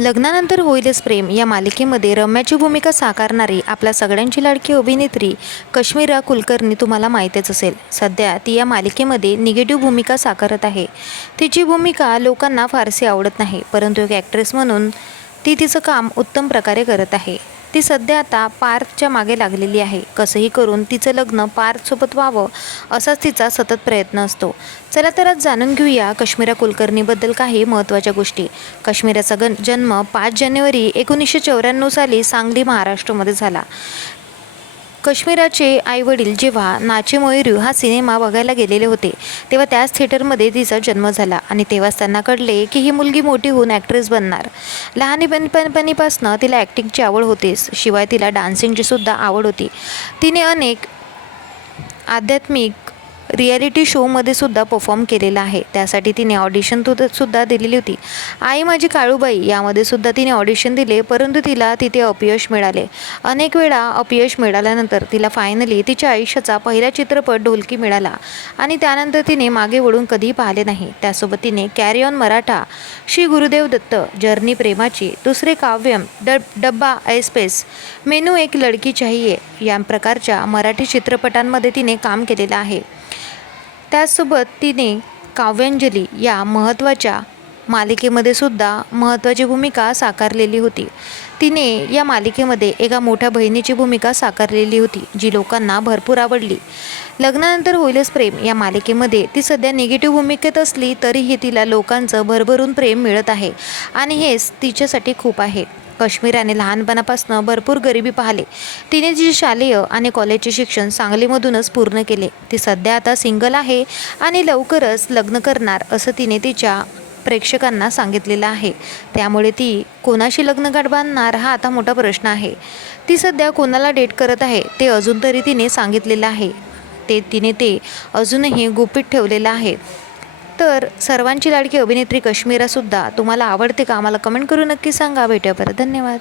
लग्नानंतर होईलच प्रेम. या मालिकेमध्ये रम्याची भूमिका साकारणारी आपल्या सगळ्यांची लाडकी अभिनेत्री कश्मीरा कुलकर्णी तुम्हाला माहीतच असेल. सध्या ती या मालिकेमध्ये निगेटिव्ह भूमिका साकारत आहे. तिची भूमिका लोकांना फारशी आवडत नाही परंतु एक ॲक्ट्रेस म्हणून ती तिचं काम उत्तम प्रकारे करत आहे. ती सध्या आता पार्थच्या मागे लागलेली आहे. कसंही करून तिचं लग्न पार्थसोबत व्हावं असाच तिचा सतत प्रयत्न असतो. चला तर आज जाणून घेऊया कश्मीरा कुलकर्णीबद्दल काही महत्त्वाच्या गोष्टी. कश्मीराचा गण जन्म पाच जानेवारी एकोणीसशे चौऱ्याण्णव साली सांगली महाराष्ट्रामध्ये झाला. कश्मीराचे आईवडील जेव्हा नाचे मयुरू हा सिनेमा बघायला गेलेले होते तेव्हा त्याच थिएटरमध्ये तिचा जन्म झाला आणि तेव्हाच त्यांना कळले की ही मुलगी मोठी होऊन ॲक्ट्रेस बनणार. लहानपणपणीपासनं तिला ॲक्टिंगची आवड होतीच शिवाय तिला डान्सिंगची सुद्धा आवड होती. तिने अनेक आध्यात्मिक रियालिटी शोमध्ये सुद्धा परफॉर्म केलेला आहे. त्यासाठी तिने ऑडिशन तुद- सुद्धा दिलेली होती. आई माझी काळूबाई यामध्ये सुद्धा तिने ऑडिशन दिले परंतु तिला तिथे अपयश मिळाले. अनेक वेळा अपयश मिळाल्यानंतर तिला फायनली तिच्या आयुष्याचा पहिला चित्रपट ढोलकी मिळाला. आणि त्यानंतर तिने मागे वळून कधीही पाहिले नाही. त्यासोबत तिने carry on Maratha Shri Gurudev Datta journey प्रेमाची दुसरे काव्यम ड डब्बा ऐस्पेस मेनू एक लडकी चाहिये या प्रकारच्या मराठी चित्रपटांमध्ये तिने काम केलेलं आहे. त्याचसोबत तिने काव्यांजली या महत्त्वाच्या मालिकेमध्ये सुद्धा महत्त्वाची भूमिका साकारलेली होती. तिने या मालिकेमध्ये एका मोठ्या बहिणीची भूमिका साकारलेली होती जी लोकांना भरपूर आवडली. लग्नानंतर होईलच प्रेम या मालिकेमध्ये. ती सध्या निगेटिव्ह भूमिकेत असली तरीही तिला लोकांचं भरभरून प्रेम मिळत आहे आणि हेच तिच्यासाठी खूप आहे. काश्मीराने लहानपणापासून भरपूर गरिबी पाहिले. तिने जी शालेय आणि कॉलेजचे शिक्षण सांगलीमधूनच पूर्ण केले. ती सध्या आता सिंगल आहे आणि लवकरच लग्न करणार असं तिने तिच्या प्रेक्षकांना सांगितलेलं आहे. त्यामुळे ती कोणाशी लग्नगाठ बांधणार हा आता मोठा प्रश्न आहे. ती सध्या कोणाला डेट करत आहे ते अजून तरी तिने सांगितलेलं आहे. ते तिने ते अजूनही गुपित ठेवलेलं आहे. तर सर्वांची लाडकी अभिनेत्री कश्मीरासुद्धा तुम्हाला आवडते का? आम्हाला कमेंट करून नक्की सांगा. भेटूया परत. धन्यवाद.